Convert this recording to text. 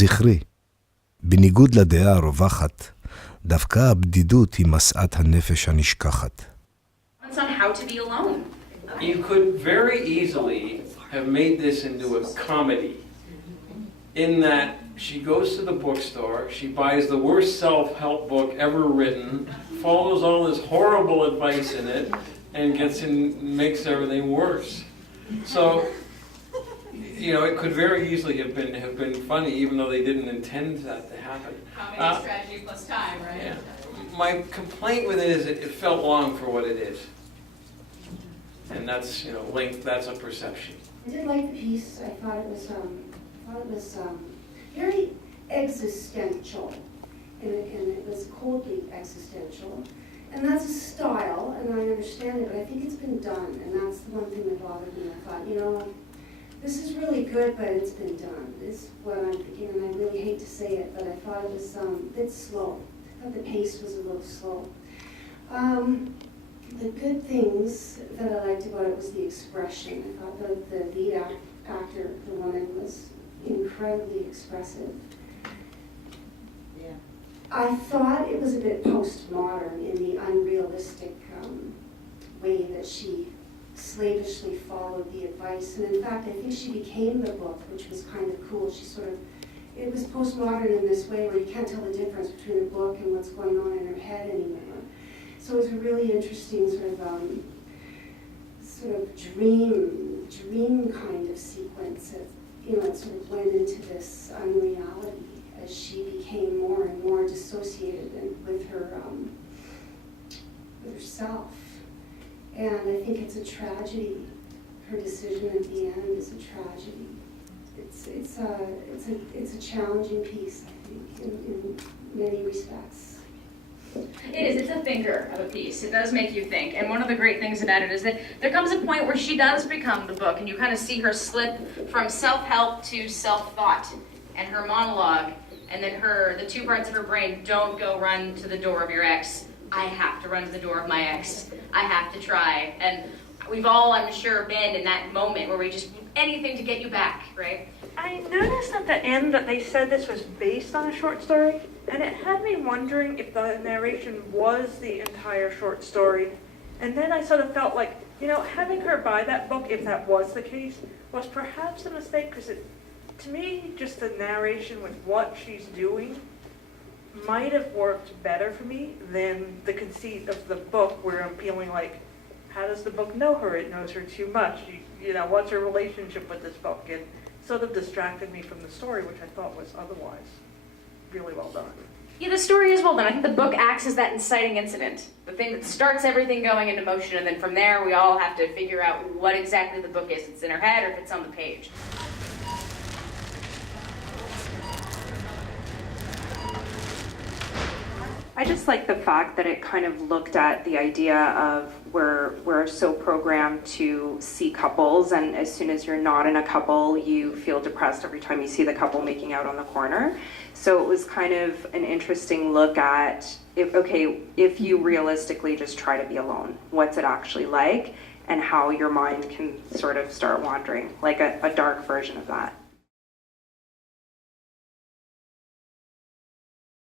זכרי, בניגוד לדעה הרווחת, דווקא הבדידות היא משאת הנפש הנשכחת. It's on how to be alone. You could very easily have made this into a comedy, in that she goes to the bookstore, she buys the worst self-help book ever written, follows all this horrible advice in it, and makes everything worse. So, you know, it could very easily have been funny, even though they didn't intend that to happen. Comedy strategy plus time, right? Yeah. My complaint with it is it felt long for what it is. And that's, you know, length, that's a perception. I did like the piece. I thought it was very existential, and it was coldly existential. And that's a style, and I understand it, but I think it's been done, and that's the one thing that bothered me. I thought, you know, this is really good, but it's been done, is what I'm thinking, and I really hate to say it, but I thought it was a bit slow. I thought the pace was a little slow. The good things that I liked about it was the expression. I thought the lead actor, the woman, was incredibly expressive. Yeah. I thought it was a bit postmodern in the unrealistic way that she slavishly followed the advice. And in fact, I think she became the book, which was kind of cool. It was postmodern in this way where you can't tell the difference between a book and what's going on in her head anymore. So it was a really interesting sort of dream kind of sequence. You know, it sort of went into this unreality as she became more and more dissociated with herself. And I think it's a tragedy. Her decision at the end is a tragedy. It's a challenging piece, I think, in many respects. It is. It's a thinker of a piece. It does make you think. And one of the great things about it is that there comes a point where she does become the book, and you kind of see her slip from self-help to self-thought, and her monologue, and then the two parts of her brain: don't go run to the door of your ex. I have to run to the door of my ex. I have to try. And we've all, I'm sure, been in that moment where we just anything to get you back, right? I noticed at the end that they said this was based on a short story, and it had me wondering if the narration was the entire short story. And then I sort of felt like, you know, having her buy that book, if that was the case, was perhaps a mistake, because to me, just the narration with what she's doing might have worked better for me than the conceit of the book, where I'm feeling like, how does the book know her? It knows her too much. You know, what's her relationship with this book? It sort of distracted me from the story, which I thought was otherwise really well done. Yeah, the story is well done. I think the book acts as that inciting incident, the thing that starts everything going into motion, and then from there we all have to figure out what exactly the book is. If it's in her head or if it's on the page. I just like the fact that it kind of looked at the idea of we're so programmed to see couples, and as soon as you're not in a couple, you feel depressed every time you see the couple making out on the corner. So it was kind of an interesting look at, if you realistically just try to be alone, what's it actually like, and how your mind can sort of start wandering, like a dark version of that.